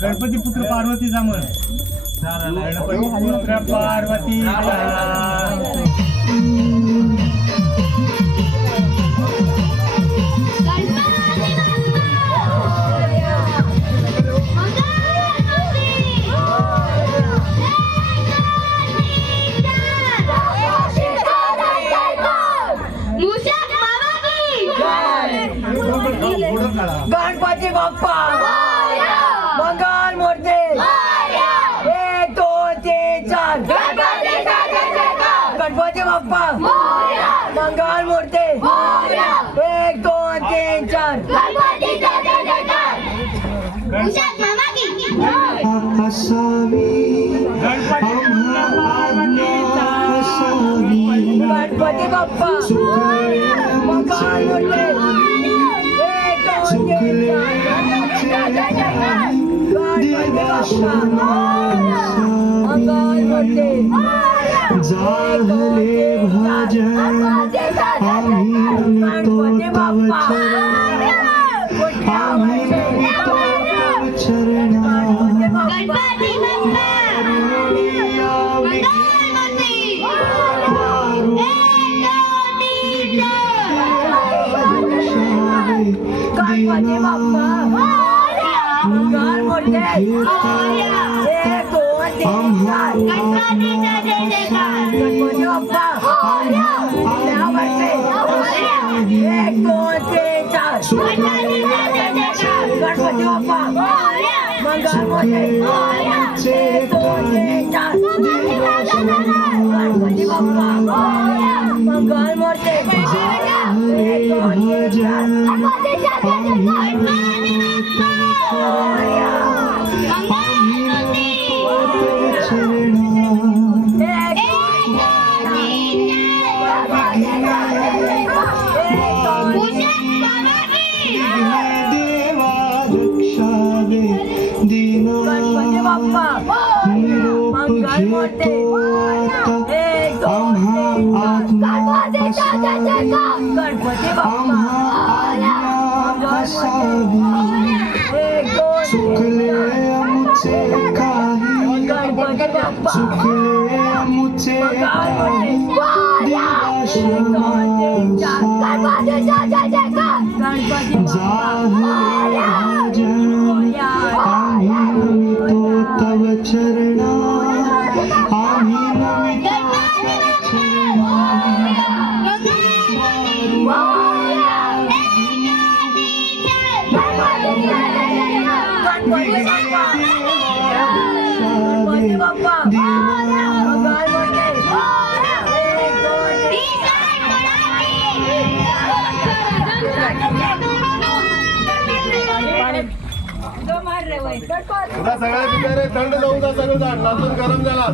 गणपती पुत्र पार्वतीचा म्हण. गणपती पुत्र पार्वतीचा. गणपती बाप्पा मंगल मूर्ती 1 2 3 4 गणपती बाप्पा मंगल मूर्ती 1 2 3 4 गणपती बाप्पा मंगल मूर्ती झाले भजन आम्ही नमितो तव चरणा गणपती बाप्पा मंगल मूर्ती 1 2 3 4 गणपती बाप्पा एक 2 3 4 गणपती बाप्पा मंगल मूर्ती 1 2 3 4 गणपती बाप्पा मंगल मूर्ती 1 2 3 गणपती बाप्पा मंगल मूर्ती 1 2 गणपती बाप्पा सुखले मुझे काही गणपती बाप्पा सुखले मुझे तव चरणा आम्ही सगळ्या ठंड जाऊन जा, सगळं नाचून गरम झाला.